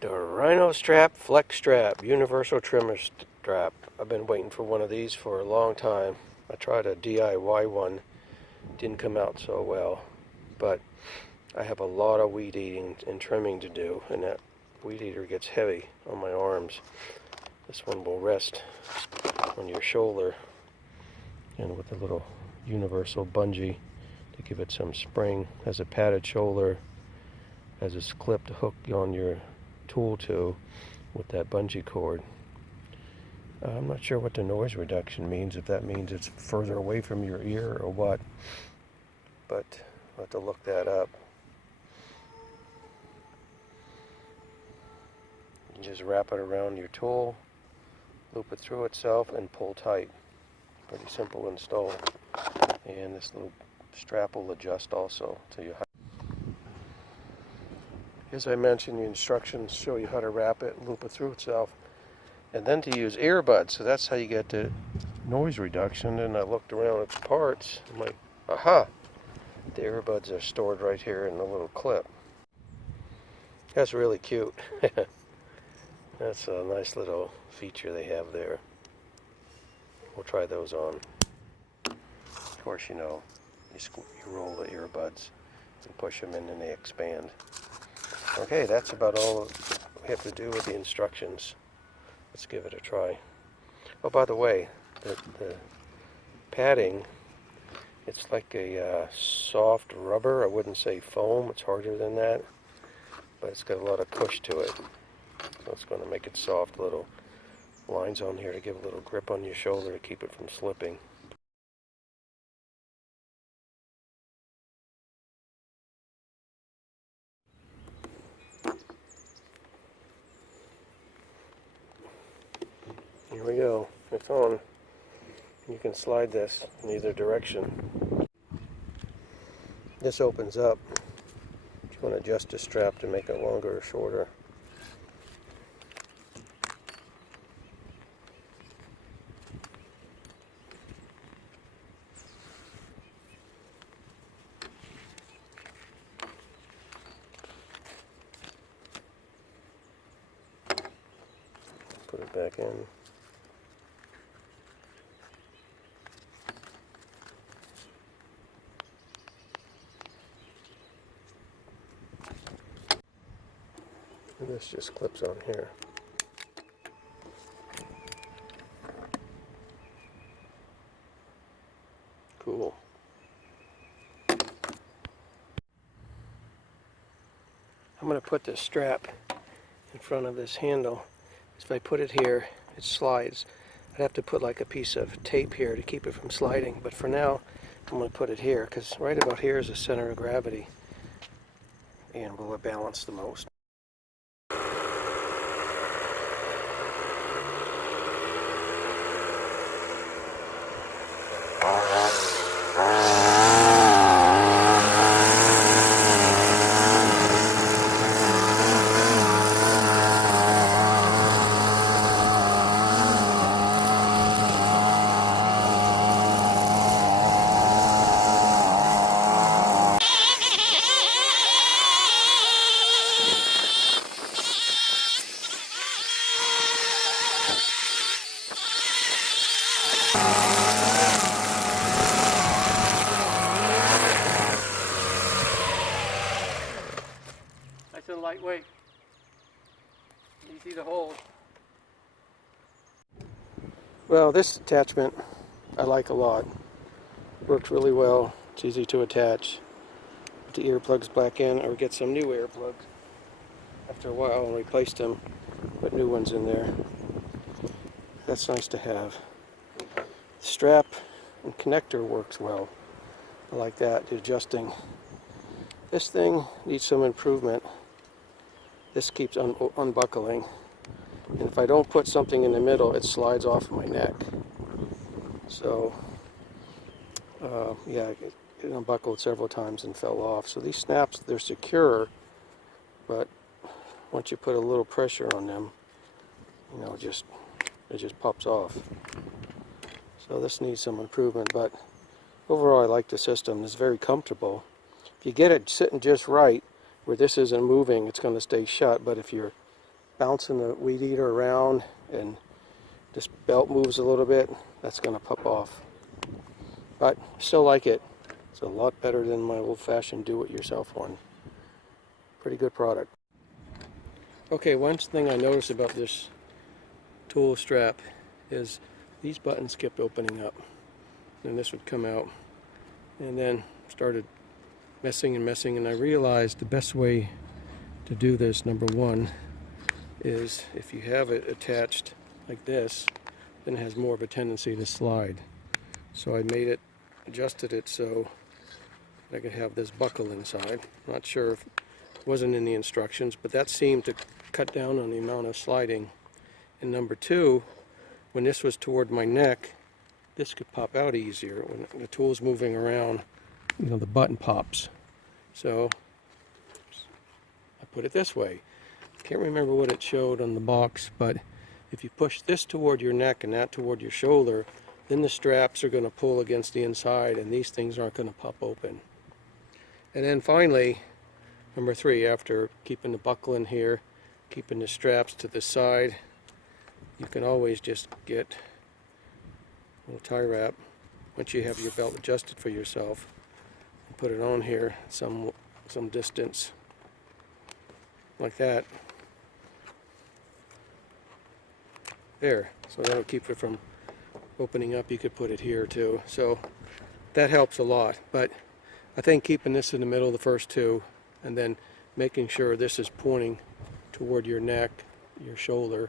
The Rhino Strap Flex Strap, Universal Trimmer Strap. I've been waiting for one of these for a long time. I tried a DIY one, didn't come out so well, but I have a lot of weed eating and trimming to do, and that weed eater gets heavy on my arms. This one will rest on your shoulder, and with a little universal bungee to give it some spring. Has a padded shoulder, has a clip to hook on your tool to with that bungee cord. I'm not sure what the noise reduction means, if that means it's further away from your ear or what, but I'll have to look that up. You just wrap it around your tool, loop it through itself, and pull tight. Pretty simple install. And this little strap will adjust also to your height. As I mentioned, the instructions show you how to wrap it, loop it through itself, and then to use earbuds. So that's how you get the noise reduction. And I looked around at the parts. I'm like, aha! The earbuds are stored right here in the little clip. That's really cute. That's a nice little feature they have there. We'll try those on. Of course, you know, you roll the earbuds and push them in and they expand. Okay, that's about all we have to do with the instructions. Let's give it a try. Oh, by the way, the padding, it's like a soft rubber. I wouldn't say foam. It's harder than that, but it's got a lot of push to it. So it's going to make it soft. Little lines on here to give a little grip on your shoulder to keep it from slipping. Here we go. It's on. You can slide this in either direction. This opens up. You want to adjust the strap to make it longer or shorter. Put it back in. And this just clips on here. Cool. I'm going to put this strap in front of this handle. If I put it here, it slides. I'd have to put like a piece of tape here to keep it from sliding, but for now I'm going to put it here because right about here is the center of gravity and will balance the most. Nice and lightweight, easy to hold. Well, this attachment I like a lot. Works really well. It's easy to attach. Put the earplugs back in, or get some new earplugs. After a while, I replaced them, put new ones in there. That's nice to have. The strap and connector works well. I like that, the adjusting. This thing needs some improvement. This keeps unbuckling. And if I don't put something in the middle, it slides off my neck. So, yeah, it unbuckled several times and fell off. So these snaps, they're secure, but once you put a little pressure on them, you know, it just pops off. So this needs some improvement, but overall I like the system. It's very comfortable. If you get it sitting just right, where this isn't moving, it's going to stay shut, but if you're bouncing the weed eater around and this belt moves a little bit, that's going to pop off. But I still like it. It's a lot better than my old-fashioned do-it-yourself one. Pretty good product. Okay, one thing I noticed about this tool strap is these buttons kept opening up. And this would come out and then started messing and I realized the best way to do this, number one, is if you have it attached like this, then it has more of a tendency to slide. So I made it, adjusted it so I could have this buckle inside. Not sure if it wasn't in the instructions, but that seemed to cut down on the amount of sliding. And number two, when this was toward my neck, this could pop out easier. When the tool's moving around, you know, the button pops. So I put it this way. Can't remember what it showed on the box, but if you push this toward your neck and that toward your shoulder, then the straps are going to pull against the inside and these things aren't going to pop open. And then finally, number three, after keeping the buckle in here, keeping the straps to the side, you can always just get a little tie wrap once you have your belt adjusted for yourself and put it on here some distance like that. There, so that'll keep it from opening up. You could put it here too, so that helps a lot. But I think keeping this in the middle of the first two and then making sure this is pointing toward your neck, your shoulder,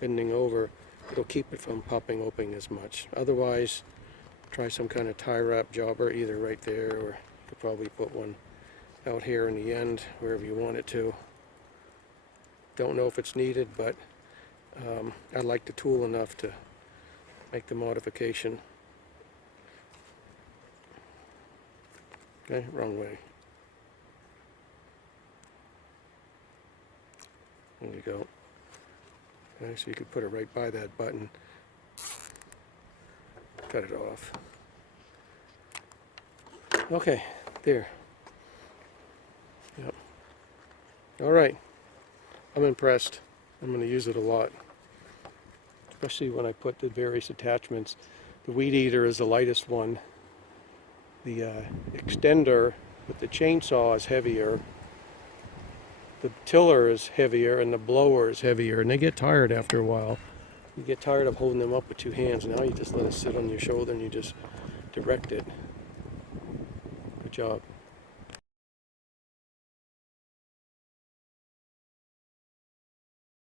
bending over, it'll keep it from popping open as much. Otherwise, try some kind of tie wrap jobber either right there, or you could probably put one out here in the end, wherever you want it to. Don't know if it's needed, but I like the tool enough to make the modification. Okay, wrong way. There you go. Okay, so you could put it right by that button. Cut it off. Okay, there. Yep. All right. I'm impressed. I'm going to use it a lot, especially when I put the various attachments. The weed eater is the lightest one. The extender with the chainsaw is heavier. The tiller is heavier and the blower is heavier, and they get tired after a while. You get tired of holding them up with two hands. Now you just let it sit on your shoulder and you just direct it. Good job.